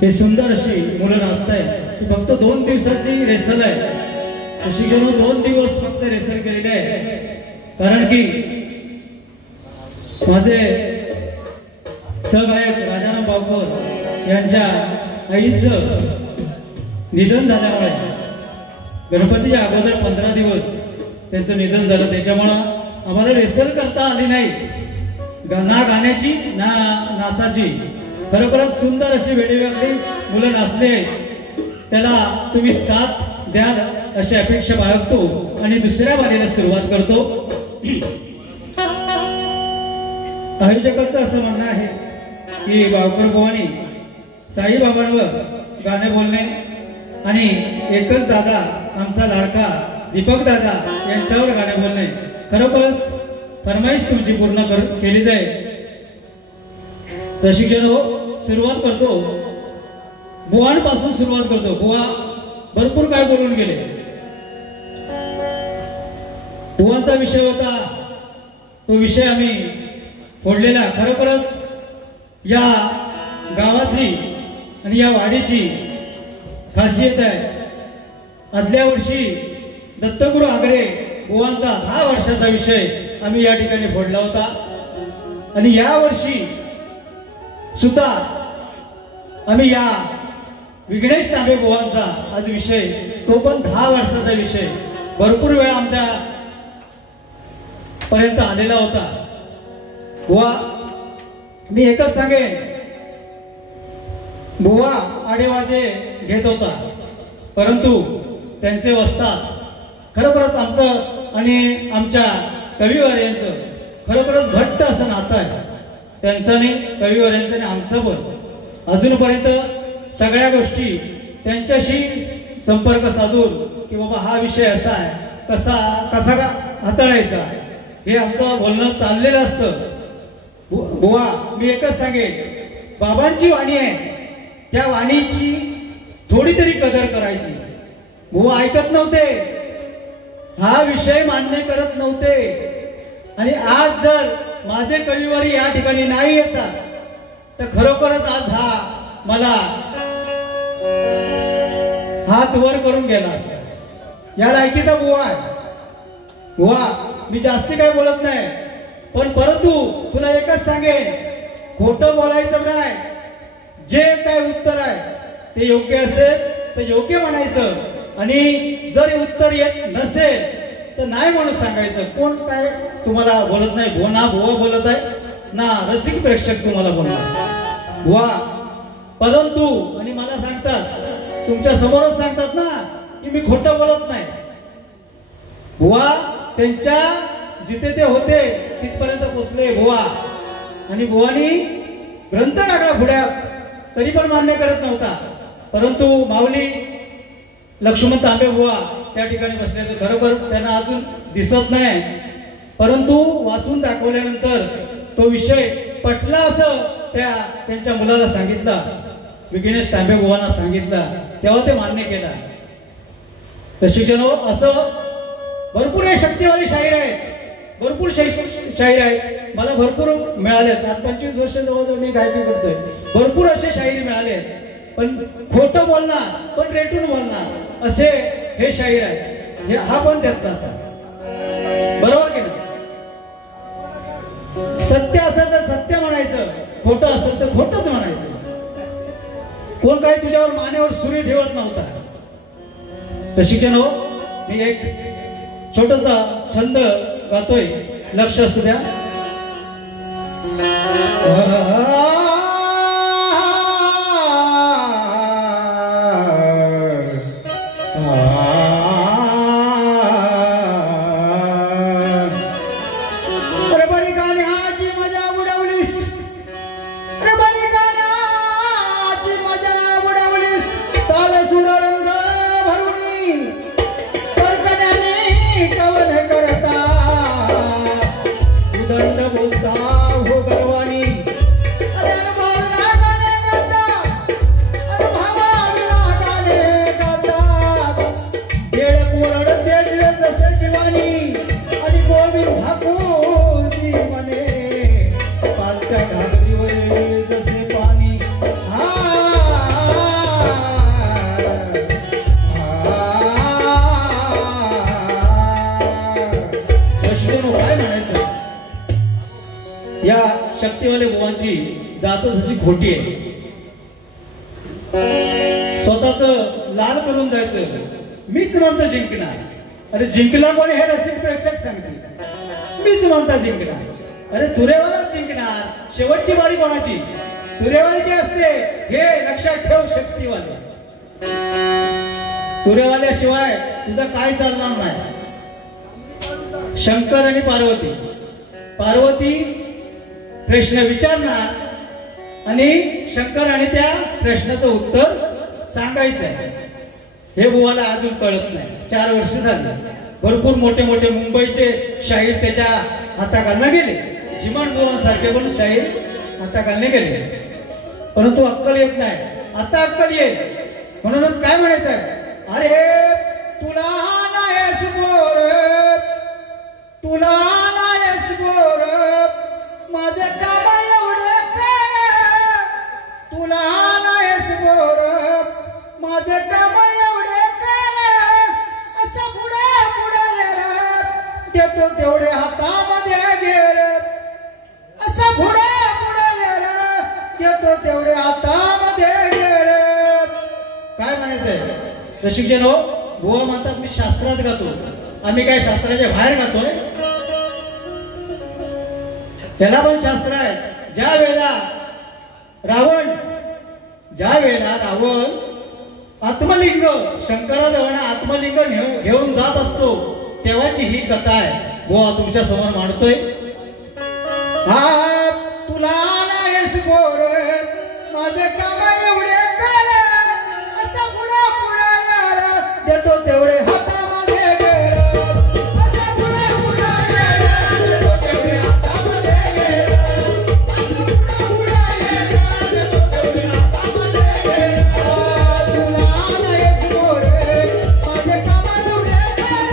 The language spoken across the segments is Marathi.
हे सुंदर अशी मुलं नाचतायत. फक्त 2 दिवसाची रेसल आहे. प्रशिक्षण 2 दिवस फक्त रेसल केलेले आहे. कारण की माझे सहगायक राजाराम बावकर यांच्या आईचं निधन झाल्यामुळे गणपतीच्या अगोदर 15 दिवस त्यांचं निधन झालं. त्याच्यामुळं आम्हाला रेसल करता आली नाही, ना गाण्याची ना नाचाची. खरोखरच सुंदर अशी वेगवेगळी मुलं नाचले. त्याला तुम्ही साथ द्याल अशी अपेक्षा बाळगतो आणि दुसऱ्या वारीला सुरुवात करतो. आयोजकांचं असं म्हणणं आहे की बावकर बुवानी साईबाबांवर गाणे बोलणे आणि एकच दादा आमचा लाडका दीपक दादा यांच्यावर गाणे बोलणे खरोखरच फरमाईश तुमची पूर्ण केली जाईल. प्रशिक्षण सुरुवात करतो, बुवांपासून सुरुवात करतो. बुवा भरपूर काय बोलून गेले. बुवांचा विषय होता, तो विषय आम्ही फोडलेला. खरोखरच या गावाची आणि या वाडीची खासियत आहे. आदल्या वर्षी दत्तगुरु आगरे बुवांचा 10 वर्षाचा विषय आम्ही या ठिकाणी फोडला होता आणि या वर्षी सुद्धा आम्ही या विघ्नेश तांबे बुवांचा आज विषय, तो पण 10 वर्षाचा विषय भरपूर वेळा आमच्या पर्यंत आलेला होता. बुवा मी एकच सांगेन, बुवा आडेवाजे घेत होता परंतु त्यांचे वस्ताद खरोखरच आमचं आणि आमच्या कविवर्यांचं खरोखरच घट्ट असं नातं आहे. त्यांचं आणि कविवर्यांचं आणि आमचं पण अजूनपर्यंत सगळ्या गोष्टी त्यांच्याशी संपर्क साधून की बाबा हा विषय असा आहे, कसा कसा हाताळायचा हे आमचं बोलणं चाललेलं असतं. बुवा मी एकच सांगेन, बाबांची वाणी आहे, त्या वाणीची थोडी तरी कदर करायची. बुवा ऐकत नव्हते, हा विषय मान्य करत नव्हते आणि आज जर माझे कविवारी या ठिकाणी नाही येतात तर खरोखरच आज हा मला हात वर करून गेला असता. या लायकीचा बुवा आहे. बुवा मी जास्ती काय बोलत नाही, पण परंतु तुला एकच सांगेन, खोटं बोलायचं नाही. जे काय उत्तर आहे ते योग्य असेल तर योग्य म्हणायचं आणि जर उत्तर येत नसेल तर नाही म्हणून सांगायचं. कोण काय तुम्हाला बोलत नाही, ना बुवा बोलत आहे ना रसिक प्रेक्षक तुम्हाला बोलणार. बुवा परंतु आणि मला सांगतात, तुमच्या समोरच सांगतात ना की मी खोटं बोलत नाही. बुवा त्यांच्या जिथे ते होते तिथपर्यंत पोचले बुवा, आणि बुवानी ग्रंथ टाकला पुढ्यात तरी पण मान्य करत नव्हता. परंतु माऊली लक्ष्मण तांबे बुवा त्या ठिकाणी बसले. तर खरोखरच त्यांना अजून दिसत नाही, परंतु वाचून दाखवल्यानंतर तो विषय पटला असं त्यांच्या मुलाला सांगितला, विघ्नेश तांबे बुवांना सांगितला, तेव्हा ते मान्य केला. प्रशिक्षण असं भरपूर हे शक्तिवाली शाहीर आहेत, भरपूर शाहीर आहेत. मला भरपूर मिळाले. आज 25 वर्ष जवळजवळ मी गायकी करतोय. भरपूर असे शाहीर मिळाले, पण खोटं बोलणार पण रेटून बोलणार असे हे शाहीर आहेत. हा पण त्यातलाच आहे, बरोबर की नाही? सत्य असेल तर सत्य म्हणायचं, खोटं असेल तर खोटंच म्हणायचं. कोण काही तुझ्यावर मानेवर सुरी ठेवत नव्हता. प्रशिक्षण मी एक छोटासा छंद गातोय, लक्ष असू द्या. वाल्या बुवांची जात जशी खोटी आहे. स्वतःच लाल करून जायचं, मीच म्हणतो जिंकणार. अरे जिंकला कोणी हे रसिक प्रेक्षक सांगतील, मीच म्हणता जिंकणार. अरे तुरेवालाच जिंकणार. शेवटची बारी कोणाची? तुरेवालीची असते, हे लक्षात ठेव. शक्तीवाले तुरेवाल्याशिवाय तुझा काय चालणार नाही. शंकर आणि पार्वती, पार्वती प्रश्न विचारणार आणि शंकर आणि त्या प्रश्नाचं उत्तर सांगायचं आहे. हे बुवाला अजून कळत नाही. 4 वर्ष झाली. भरपूर मोठे मोठे मुंबईचे शाहीर त्याच्या हाताखालनं गेले. चिमण बुवांसारखे पण शाहीर हाताखालने गेले, परंतु अक्कल येत नाही. आता अक्कल येईल. म्हणूनच काय म्हणायचं आहे? अरे तुला नाहीस गोर, तुला नाहीस गोर, माझे काम एवढे कर. तुला नाहीस गोर, माझे काम एवढे कर. असं पुढे पुढे देतो तेवढे हातामध्ये गेले. असं पुढे पुढे देतो तेवढे हातामध्ये गेले. काय म्हणायचंय रसिकजन हो? बुवा म्हणतात मी शास्त्रात गातो. आम्ही काय शास्त्राच्या बाहेर गातोय? त्याला पण शास्त्र आहे. ज्या वेळेला रावण आत्मलिंग शंकराजवळ आत्मलिंग घेऊन जात असतो तेव्हाची ही कथा आहे. बुवा तुमच्या समोर मांडतोय. हा तुला नाहीस गोर, माझे काम एवढे कर. असं पुढे पुढे देतो तेवढे हातामध्ये गेले. असं पुढे पुढे देतो तेवढे हातामध्ये गेले. असं पुढे पुढे देतो तेवढे हातामध्ये गेले. तुला नाहीस गोर, माझे काम एवढे कर.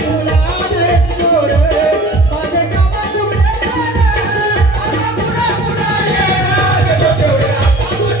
तुला नाहीस गोर, माझे काम एवढे कर. असं पुढे पुढे देतो तेवढे हातामध्ये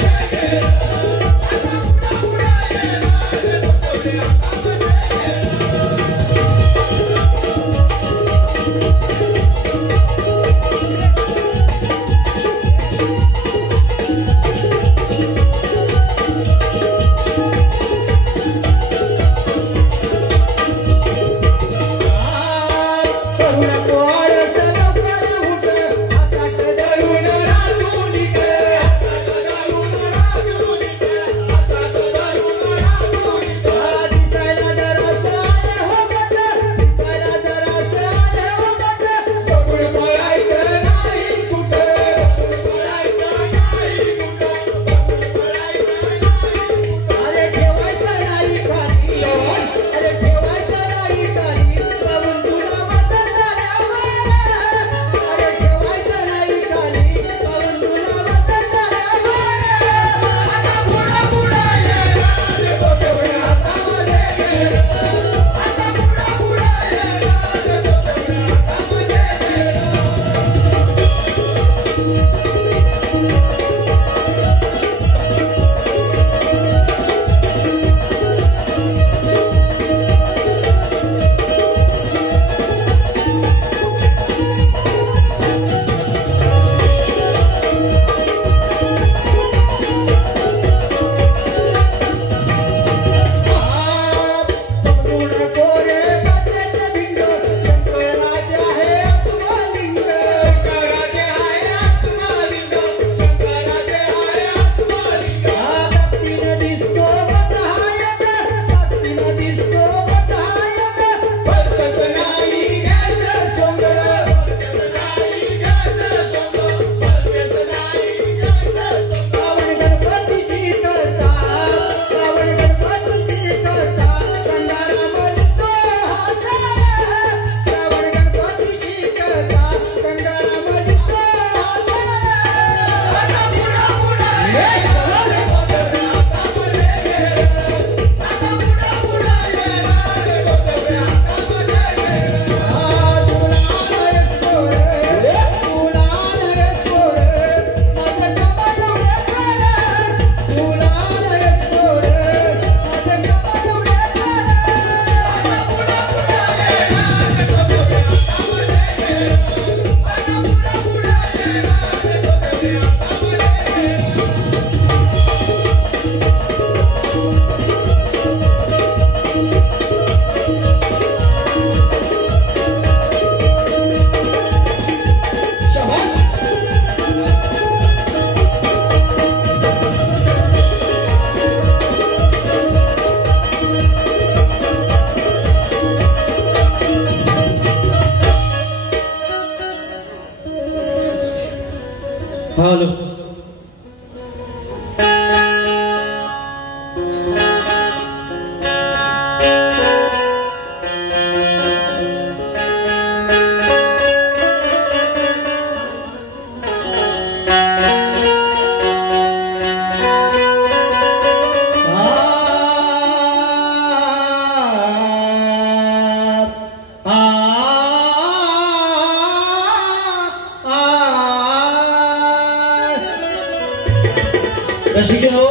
रसिकनो,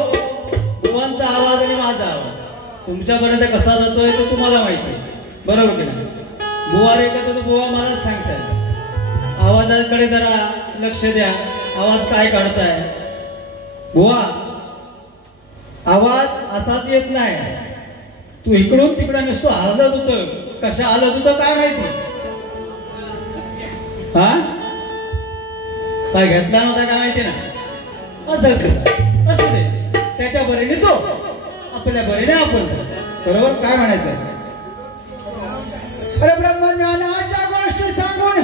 बुवांचा आवाज आणि माझा आवाज तुमच्यापर्यंत कसा जातोय तो तुम्हाला माहिती आहे, बरोबर की नाही? बुवा रे का तर बुवा मलाच सांगताय, आवाजाकडे जरा लक्ष द्या, आवाज काय काढताय. बुवा, आवाज असाच येत नाही, तू इकडून तिकडं नसतो हलत होत, कशा हलत होतं काय माहिती. हा काय घेतला नव्हता काय माहिती ना. असू दे, त्याच्या बरीने तो, आपल्या बरीने आपण, बरोबर. काय म्हणायचं? अरे ब्रह्मज्ञानाच्या गोष्टी सांगून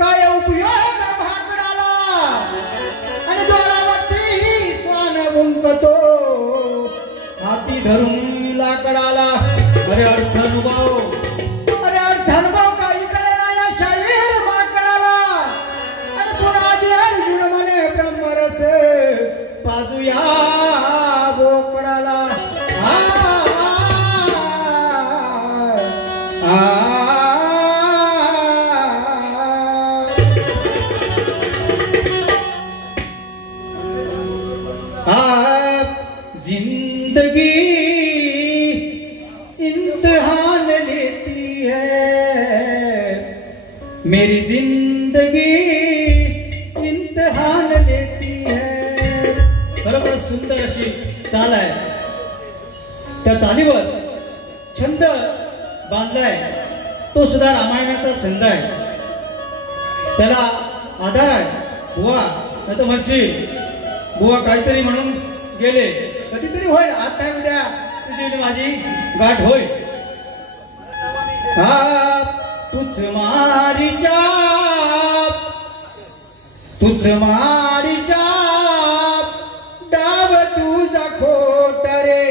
काय उपयोग भाकडाला, आणि द्वारावरती स्वान मुंकतो हाती धरून लाकडाला. अरे अर्थानुभव, अरे अर्थानुभव काही कळेना या शाहीर माकडाला. आणि पुन्हा अर्जुन म्हणे ब्रह्मरस पाजूया बोकडाला. जिंदगी इम्तिहान लेती है, मेरी जिंदगी इम्तिहान लेती है. बरोबर सुंदर अशी चाल आहे. त्या चालीवर छंद बांधलाय, तो सुद्धा रामायणाचा छंद आहे. त्याला आधार आहे. बुवा नाही तर म्हणशील बुवा काहीतरी म्हणून गेले, कधीतरी होईल, आज नाही उद्या तुझी माझी गाठ होईल. तुझ मारी चाप, तुझ मारी चाप, डाव तुझा खोट रे.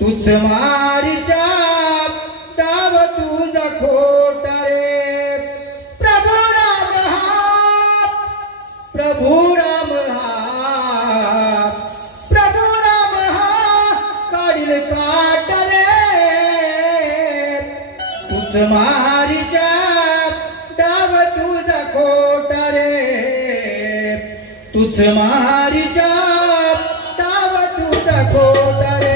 तुझ मारी चाप, डाव तुझा खोट रे. प्रभू राम हा, प्रभू राम हा, प्रभू राम हा काढील काट रे. तुझ मारी चाप, डाव तुझा खोट रे. तुझ मारी चाप, डाव तुझा खोट रे.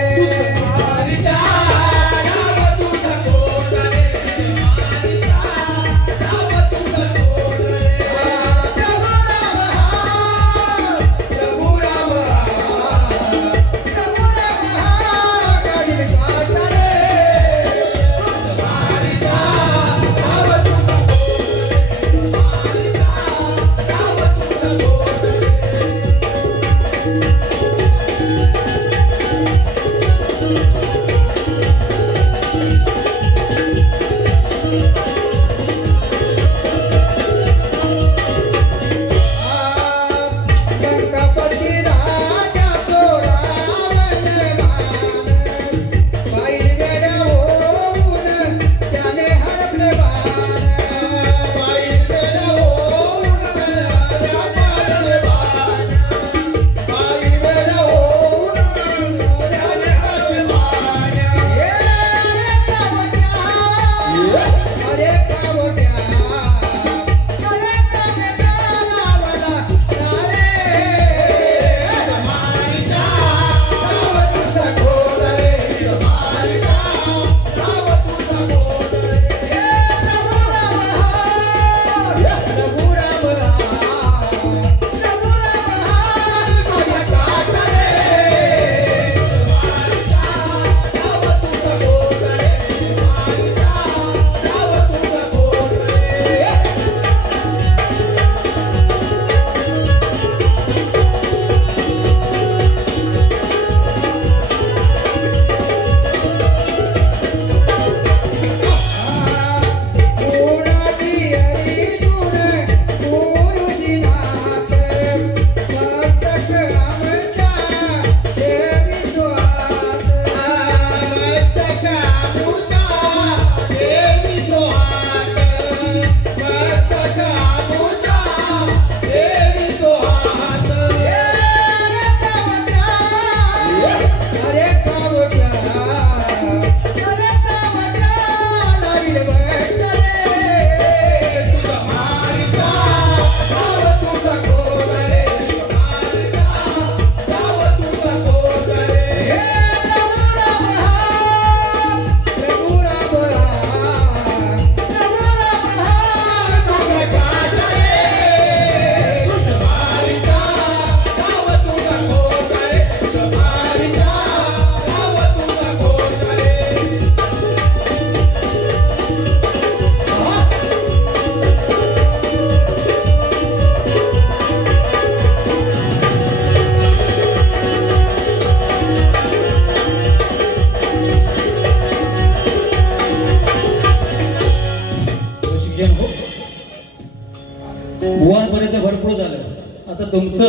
तुमचं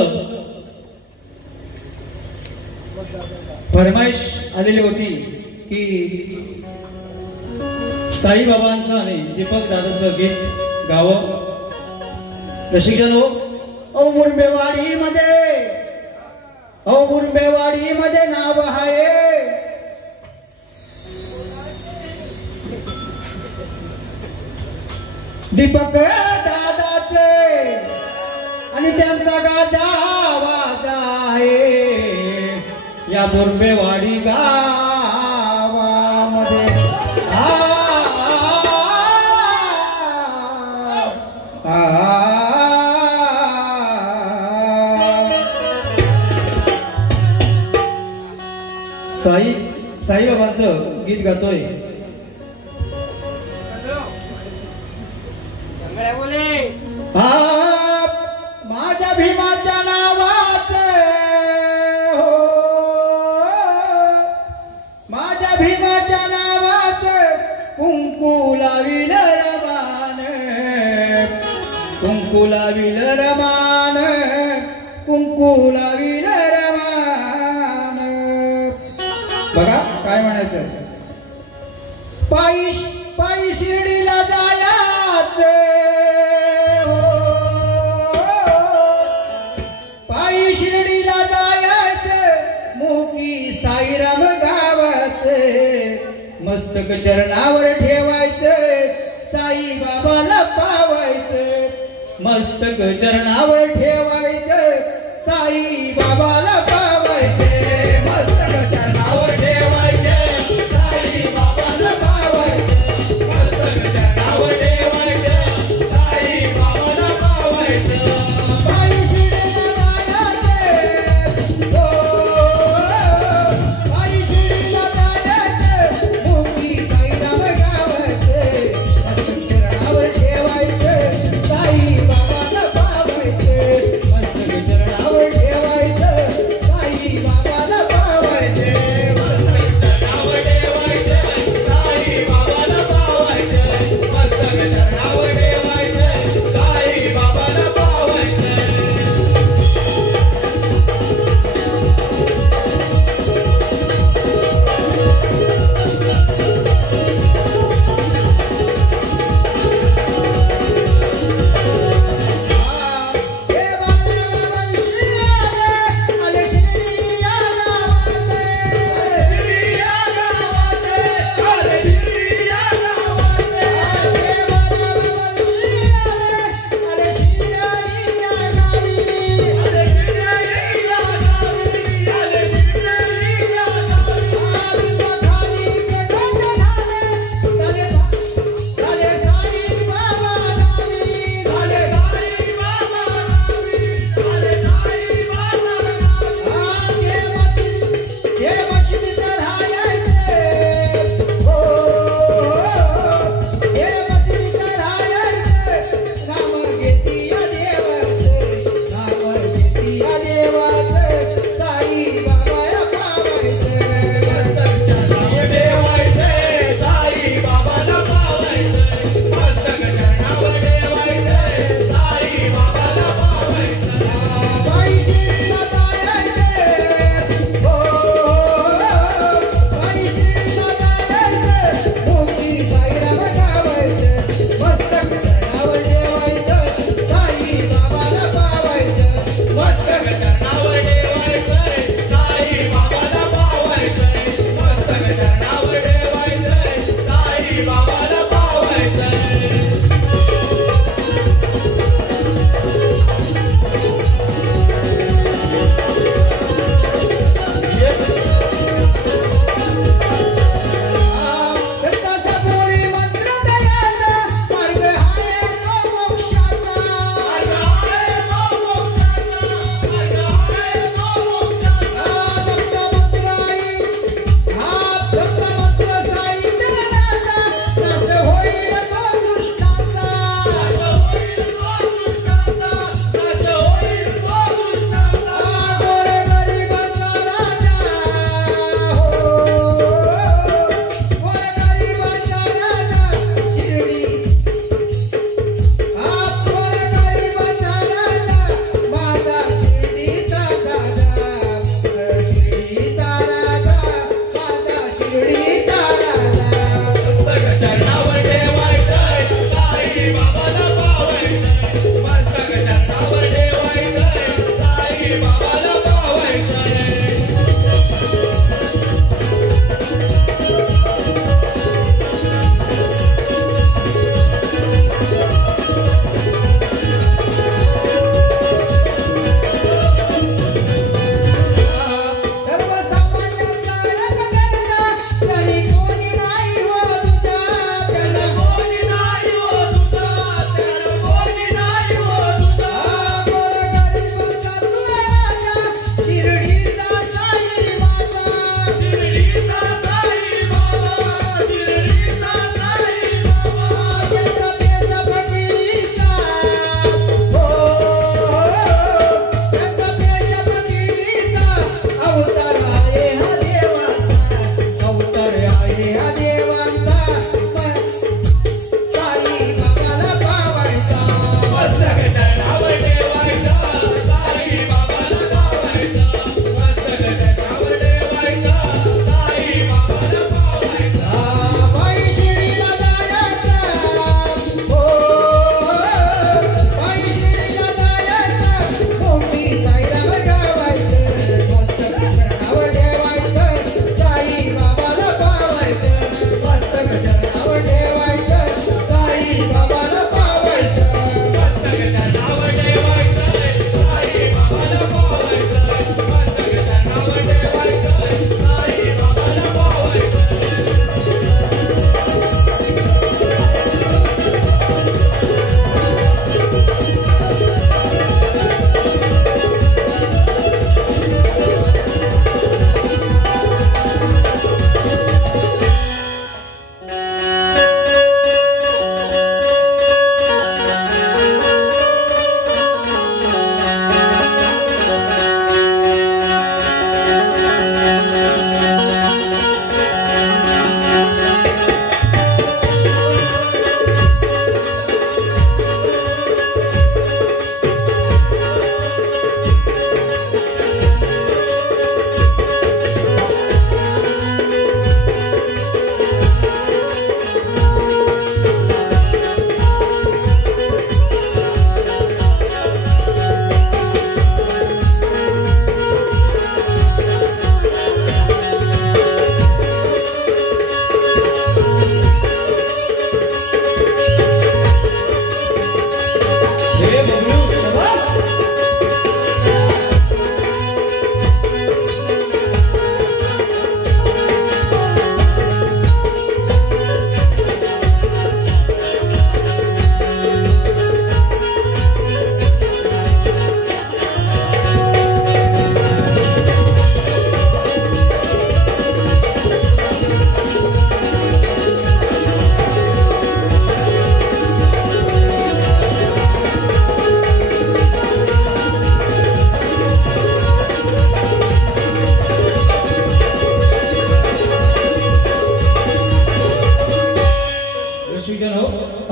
फरमाईश आलेली होती की साईबाबांचं आणि दीपक दादाचं गीत गावं. रसिकजन हो, मुरबेवाडी मध्ये नाव आहे दीपक दादाचे आणि त्यांचा गाजा वाजा आहे या मुरबेवाडी गावामध्ये. साईबाबांचं गीत गातोय. माझ्या भीमाच्या नावाचं हो, माझ्या भीमाच्या नावाचं कुंकू लाविल रमान, कुंकू लाविल रमान, कुंकू लाविल रमान. बघा काय म्हणायचं. पायी शिर्डीला जायाचं, पायी शिर्डीला जायचं मोकी साईराम गावाचे, मस्तक चरणावर ठेवायचं साई बाबाला पावायचं, मस्तक चरणावर ठेवायचं साई बाबाला पावायचं, मस्तक चरणावर ठेवायचं साई बाबाला पावायचं, मस्तक चरणावर ठेवायचं साई बाबाला पावायचं.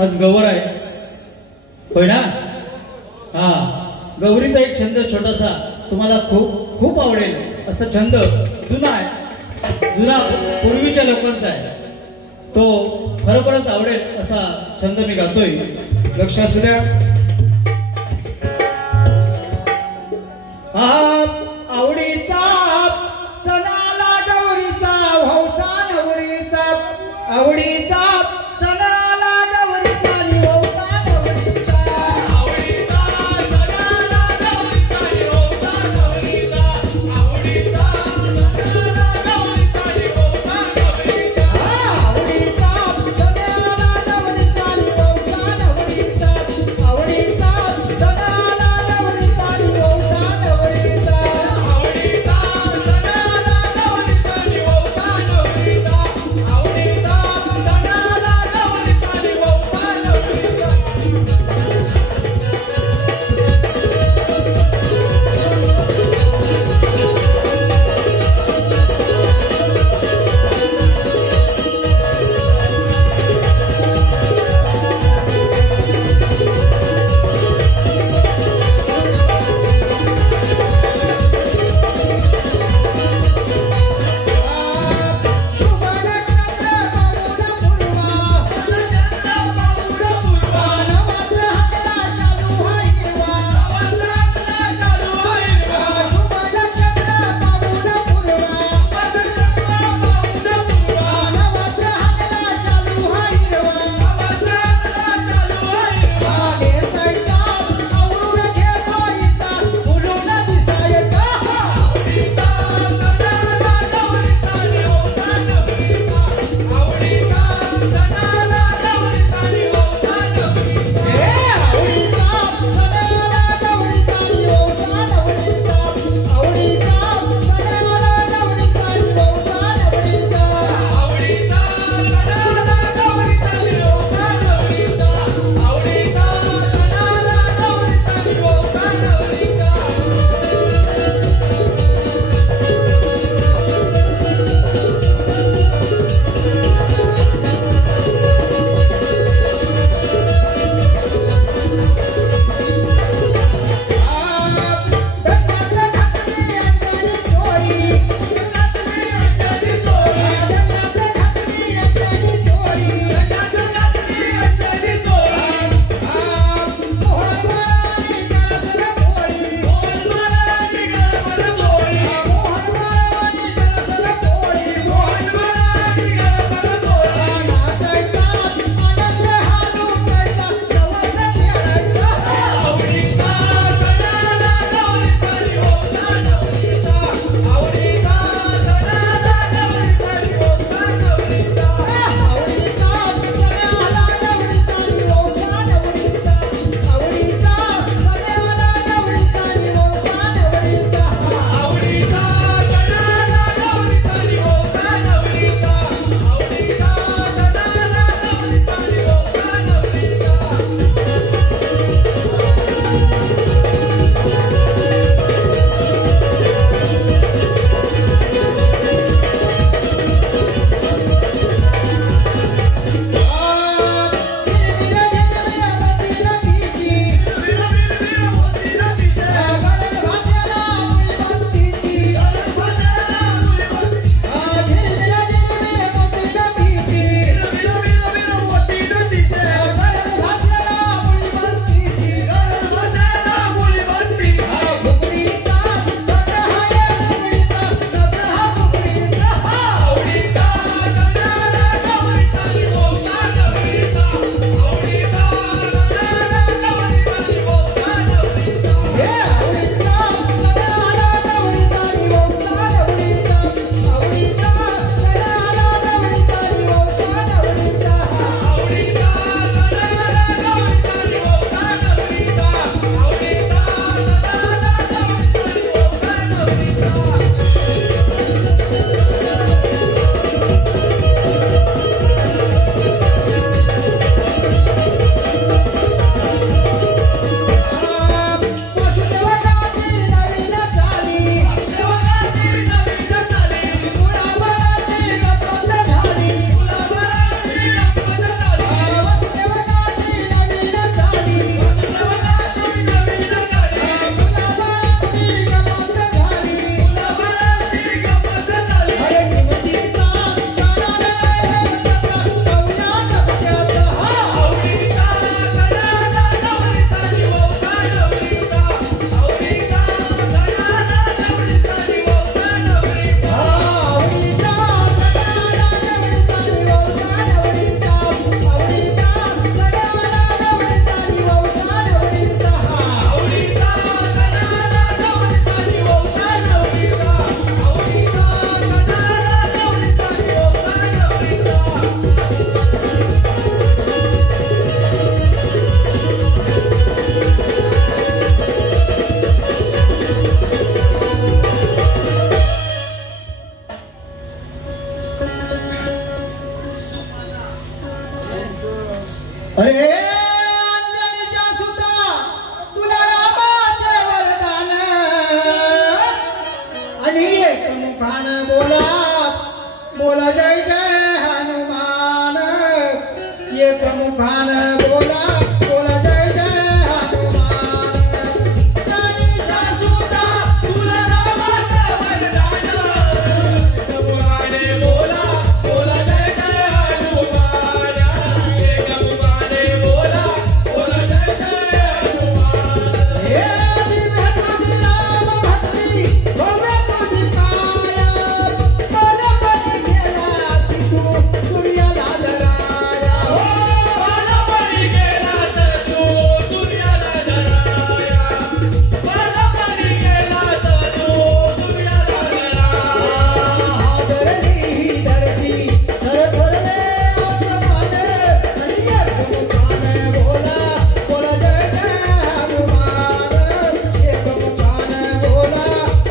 आज गौर आहे होय ना? हा, गौरीचा एक छंद छोटासा तुम्हाला खूप खूप आवडेल असा छंद जुना आहे, जुना पूर्वीच्या लोकांचा आहे, तो खरोखरच आवडेल असा छंद मी गातोय. लक्ष असू द्या. आवडीचा सणाला गौरीचा हौसा नवरीचा, आवडीचा सणाला गौरीचा आणि हौसा नवरीचा, आवडीचा सणाला गौरीचा आणि हौसा नवरीचा, आवडीचा सणाला गौरीचा आणि हौसा नवरीचा, आवडीचा सणाला गौरीचा आणि हौसा नवरीचा, आवडीचा सणाला गौरीचा आणि हौसा नवरीचा. आणि एक मुखान बोला बोला जय जय हनुमान एक मुखान बोला बोला जय जय हनुमान जानी सासुदा तुला रामाचं वरदान एक मुखाने बोला बोला जय जय हनुमान एक मुखाने बोला बोला जय जय हनुमान हे दिव्य तुझी राम भक्ती भव्य तुझी काया मला बळी गेला सिद्धू सूर्याला जराया हो मला बळी गेला तू सूर्याला जराया मला बळी गेला तू सूर्याला जराया हादरली धरती थरथरले आसमान आणि एक मुखाने बोला बोला जय जय हनुमान एक मुखाने बोला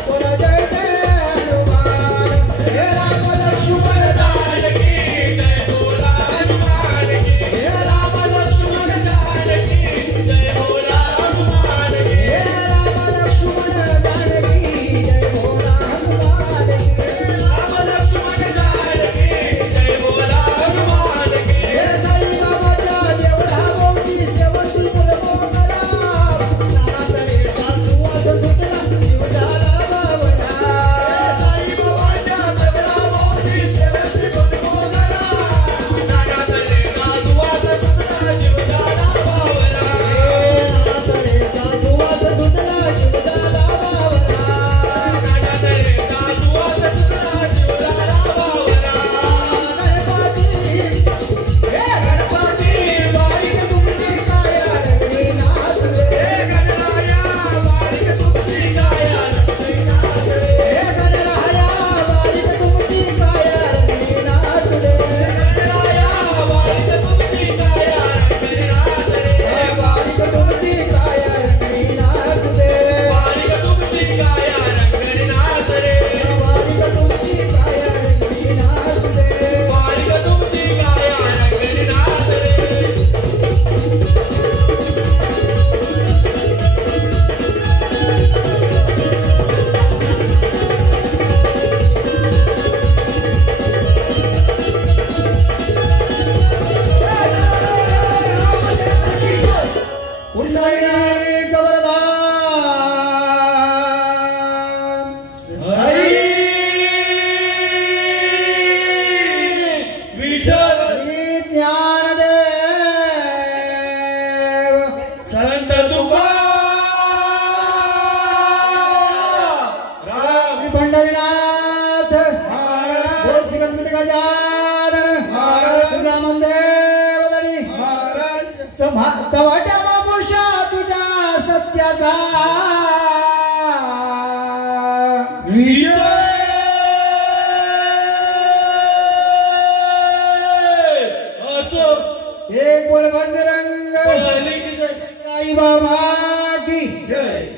बोला जय जय हनुमान हे राम लक्ष्मण जानकी जय बोला हनुमान की हे राम लक्ष्मण जानकी जय बोला हनुमान की हे राम लक्ष्मण जानकी जय बोला हनुमान की हे राम लक्ष्मण जानकी जय बोला हनुमान की हे साई बाबाच्या देवळा भोवती सेवसी फुलमोहरा नानातरेचा सुवास सुटला जीव झाला बावळा साई बाबाच्या देवळा भोवती सेवसी फुलमोहरा नानातरेचा सुवास सुटला जीव झाला बावळा नानातरेचा सुवास सुटला जीव झाला बावळा नानातरेचा सुवास सुटला जीव झाला बावळा गणपती हे गणपती बारीक तुमची काया रंगीनाथ रे गणराया बारीक तुमची काया रंगीनाथ रे गणराया बारीक तुमची काया रंगीनाथ रे गणराया बारीक तुमची काया रंगीनाथ रे बारीक तुमची काया रंगीनाथ रे बारीक तुमची काया रंगीनाथ रे बारीक तुमची काया रंगीनाथ रे बारीक तुमची काया रंगीनाथ रे उन्हाळी गवरदान हरी विठ्ठल ज्ञानदेव संत तुकाराम पंढरीनाथ बोल श्रीगणपती गजानन श्रीरामदेव चव्हाट्या मामुषा तुझ्या सत्याचा विजय असो एक बोल बजरंग साई बाबा की जय